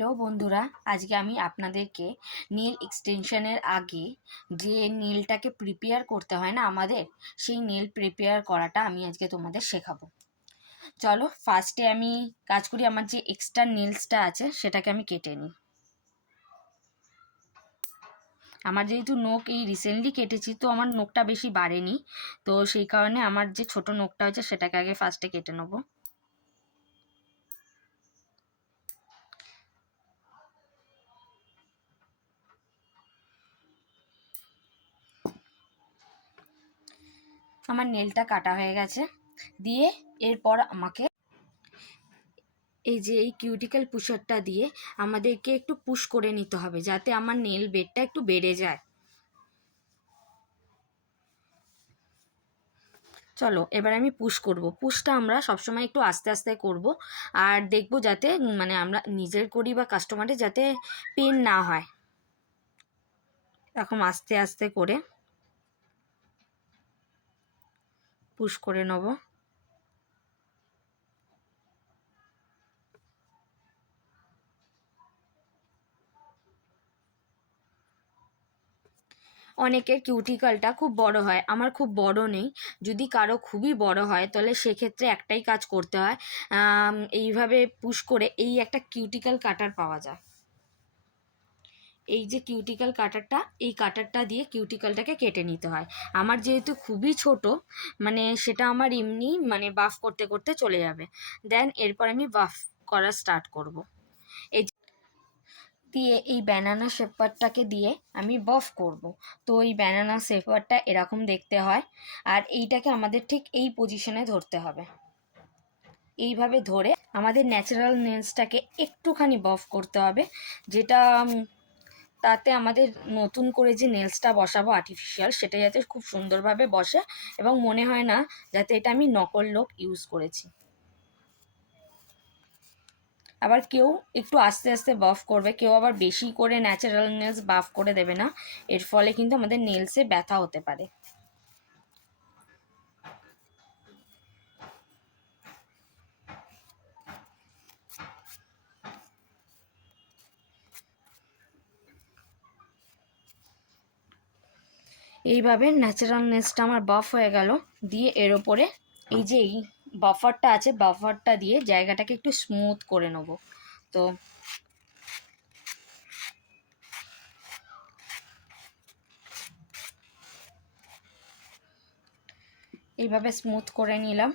Hello বন্ধুরা, আজকে আমি আপনাদেরকে নেল এক্সটেনশনের আগে যে নেলটাকে প্রিপেয়ার করতে হয় না আমাদের, সেই নেল প্রিপেয়ার করাটা আমি আজকে তোমাদের শেখাবো। চলো ফার্স্টে আমি কাজ করি, আমার যে এক্সট্রা নেলসটা আছে সেটাকে আমি কেটে নিই। আমার যেহেতু নখ এই রিসেন্টলি কেটেছি, তো আমার নখটা বেশি বাড়েনি, তো সেই কারণে আমার যে ছোট নখটা হচ্ছে সেটাকে আগে ফার্স্টে কেটে নেবো। আমার নেলটা কাটা হয়ে গেছে। দিয়ে এরপর আমাকে এই যে এই কিউটিক্যাল পুশারটা দিয়ে আমাদেরকে একটু পুশ করে নিতে হবে, যাতে আমার নেল বেডটা একটু বেড়ে যায়। চলো এবার আমি পুশ করব। পুশটা আমরা সবসময় একটু আস্তে আস্তে করব, আর দেখব যাতে মানে আমরা নিজের করি বা কাস্টমারের যাতে পেন না হয়। এরকম আস্তে আস্তে করে পুশ করে নেব। অনেকের কিউটিক্যালটা খুব বড় হয়, আমার খুব বড় নেই। যদি কারো খুবই বড় হয় তাহলে সেক্ষেত্রে একটাই কাজ করতে হয়, এইভাবে পুশ করে এই একটা কিউটিক্যাল কাটার পাওয়া যায়। এই যে কিউটিক্যাল কাটারটা, এই কাটারটা দিয়ে কিউটিক্যালটাকে কেটে নিতে হয়। আমার যেহেতু খুবই ছোট, মানে সেটা আমার এমনি মানে বাফ করতে করতে চলে যাবে। দেন এরপর আমি বাফ করা স্টার্ট করব। এই দিয়ে এই ব্যানানা শেপারটাকে দিয়ে আমি বাফ করব। তো এই ব্যানানা শেপারটা এরকম দেখতে হয়, আর এইটাকে আমাদের ঠিক এই পজিশনে ধরতে হবে। এইভাবে ধরে আমাদের ন্যাচারাল নেলসটাকে একটুখানি বাফ করতে হবে, যেটা তাতে আমাদের নতুন করে যে নেলসটা বসাবো আর্টিফিশিয়াল, সেটা যাতে খুব সুন্দরভাবে বসে এবং মনে হয় না যাতে এটা আমি নকল লোক ইউজ করেছি। আবার কেউ একটু আস্তে আস্তে বাফ করবে, কেউ আবার বেশি করে ন্যাচারাল নেলস বাফ করে দেবে না, এর ফলে কিন্তু আমাদের নেলসে ব্যথা হতে পারে। এইভাবে ন্যাচারাল নেলসটা আমার বাফ হয়ে গেল। দিয়ে এর ওপরে এই যে এই বাফারটা আছে, বাফারটা দিয়ে জায়গাটাকে একটু স্মুথ করে নেব। তো এইভাবে স্মুথ করে নিলাম।